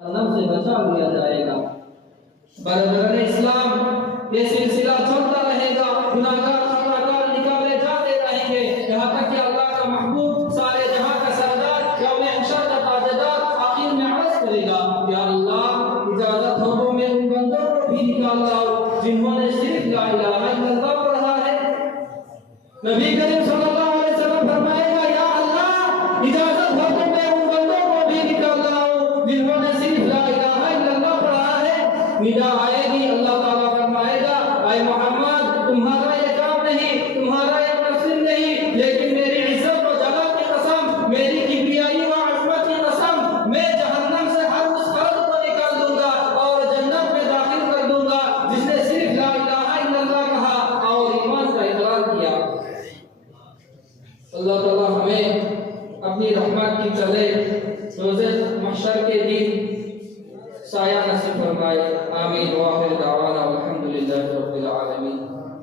जहन्नम से बचा लिया जाएगा। बरदरान इस्लाम ये सिलसिला चलता रहेगा, गुनाहगार खताकार निकाले जाते रहेंगे, यहाँ तक कि अल्लाह का महबूब सारे जहां का सरदार यौम हशर का ताजदार आखिर में अर्ज करेगा, या अल्लाह इजाजत हो तो मैं उन बंदों को भी निकाल लाओ जिन्होंने सिर्फ ला इलाहा इल्लल्लाह पढ़ा है। नबी करीम सल्लल्लाहु अलैहि वसल्लम फरमाएगा, या अल्लाह इजाजत हो तो मैं उन बंदों को भी निकाल लाओ जिन्होंने सिर्फ ला इलाहा इल्लल्लाह पढ़ा है। निदा आएगी, अल्लाह ताला फरमाएगा, ऐ मोहम्मद तुम्हारा ये काम नहीं, तुम्हारा ये तस्लीम नहीं, लेकिन मेरी इज्जत और जलाल की कसम, मेरी किबरियाई व अज़मत की कसम, मैं जहन्नम से हर उस फर्द को निकाल दूंगा और जन्नत में दाखिल कर दूंगा जिसने सिर्फ ला इलाहा इल्लल्लाह कहा और ईमान का इकरार किया। अल्लाह ताला हमें अपनी रहमत की तले रोज़े महशर के दिन साया नसीब फरमाए। आमीन।